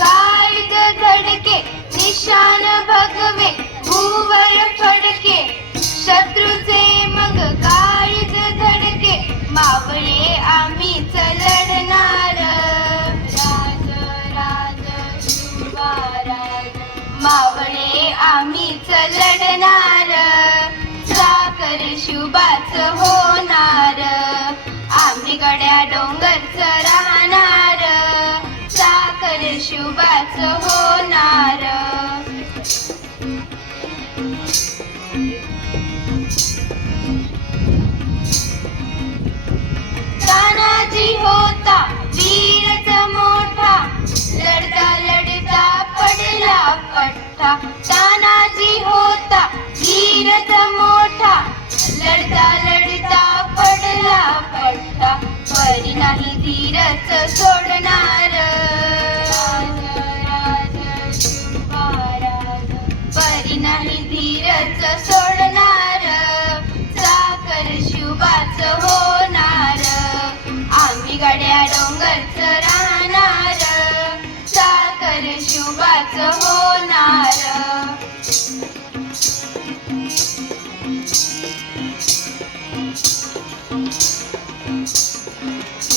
काळग धडके निशान भगवे भूवर फडके. शत्रूचे मग काळीज धडके मावळे आम्ही चलडणार. राज राज शिवाराज मावळे आम्ही चलडणार. साकर शुभाच होणार. आम्ही गड्या डोंगर चर होता तानाजी होता वीरच मोठा लढता लढता पडला पडता परी नाही धीरच सोडणार. परी नाही धीरच सोडणार.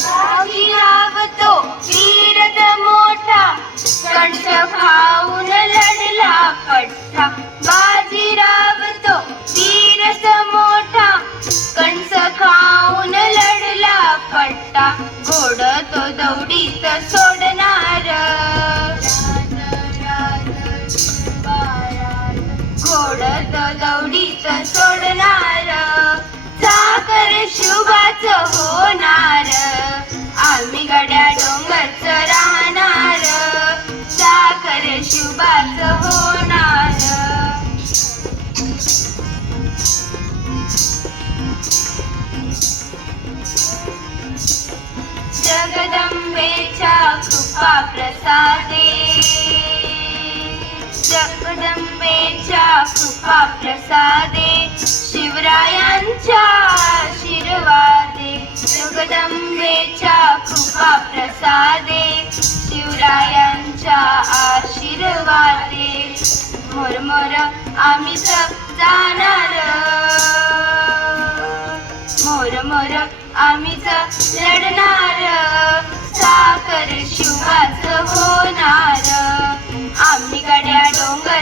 बाजी रावतो वीरच मोठा कंठ खाऊन लढला पट्टा बाजी रावतो वीरच मोठा कंस खाऊन लढला पट्टा घोड तो दौडीत सोडणार. घोड तो दौडीत सोडणार. साखर शुभाच होणार. आम्ही गड्या डोंगरच राहणार. साखर शुभाच होणार. जगदंबेच्या कृपा प्रसादे. जगदंबेच्या कृपा प्रसाद. जगदंबेच्या कृपा प्रसादे शिवरायांच्या आशीर्वादे. मुरमुर आम्ही सब जाणार. मोर आम्ही आम्हीच लढणार. साखर शिवाच होणार. आम्ही गड्या डोंगर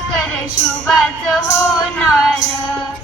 कर शुभाच होणार.